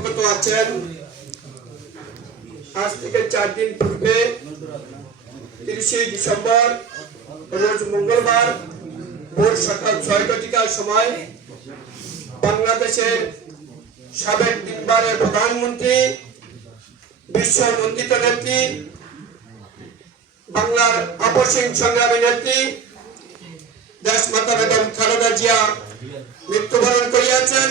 অবগত আছেন, আজ থেকে 4 দিন পূর্বে 30 ডিসেম্বর রোজ মঙ্গলবার ভোর সকাল 6টার সময় বাংলাদেশের সাবেক 3বারের প্রধানমন্ত্রী, বিশ্ব নন্দিত নেত্রী, বাংলার আপসহীন সংগ্রামী নেত্রী দেশমাতা বেগম খালেদা জিয়া মৃত্যুবরণ করিয়াছেন।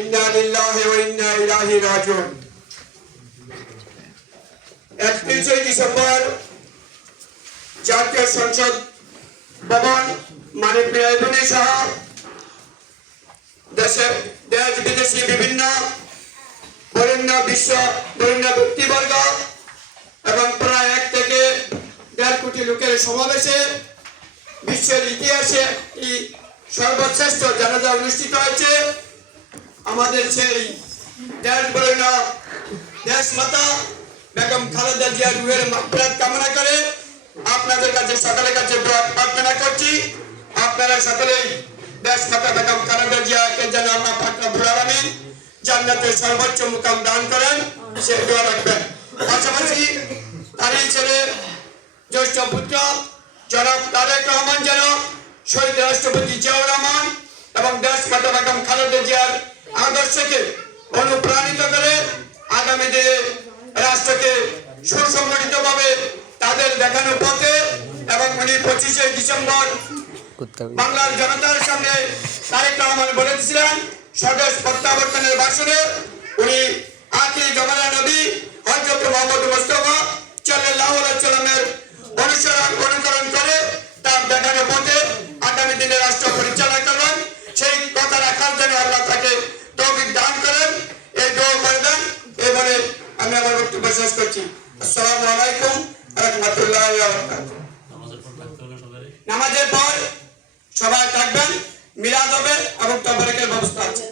ইন্না লিল্লাহি ওয়া ইন্না ইলাইহি রাজিউন। 31 ডিসেম্বর জাতীয় সংসদ ভবন মাননীয় সহ দেশ বিদেশি বিভিন্ন বরেণ্য ব্যক্তিবর্গ এবং প্রায় 1 থেকে 1.5 কোটি লোকের সমাবেশে বিশ্বের ইতিহাসে এই সর্বশ্রেষ্ঠ জানাজা অনুষ্ঠিত হয়েছে। আমাদের সেই দেশ বরেণ্য দেশমাতা বেগম খালেদা জিয়ার রুহের মাগফিরাত কামনা করে আপনাদের কাছে সকলের কাছে দোয়া প্রার্থনা করছি। আপনারা সকলেই দেশমাতা বেগম খালেদা জিয়াকে যেন আল্লাহ পাক রব্বুল আলামিন জান্নাতের সর্বোচ্চ মুকাম দান করেন, সে দোয়া রাখবেন। পাশাপাশি তারই ছেলে জ্যেষ্ঠ পুত্র জনাব তারেক রহমান যেন শহীদ রাষ্ট্রপতি জিয়াউর রহমান এবং দেশমাতা বেগম খালেদা জিয়ার আদর্শকে অনুপ্রাণিত করে আগামী দিনে রাষ্ট্রকে সুসংগঠিত ভাবে তাদের দেখানো পথে এবং উনি 25 ডিসেম্বর বাংলার জনতার সামনে তারেক রহমান বলেছিলেন স্বদেশ প্রত্যাবর্তনের ভাষণে উনি আখির জামানা নবী হযরত মুহাম্মদ মুস্তাফা সাল্লাল্লাহু আলাইহি সাল্লামের অনুকরণ করে তার দেখানো পথে আগামী দিনে রাষ্ট্র পরিচালনা করবেন। সেই কথা রাখার জন্য আল্লাহ তাকে তৌফিক দান করেন, এই দোয়া করবেন। এবারে আমি আমার বক্তব্য শেষ করছি। আসসালামু আলাইকুম ওয়া রাহমাতুল্লাহি ওয়া বারাকাতুহু। নামাজের পর সবাই থাকবেন, মিলাদ হবে এবং তাবারকের ব্যবস্থা আছে।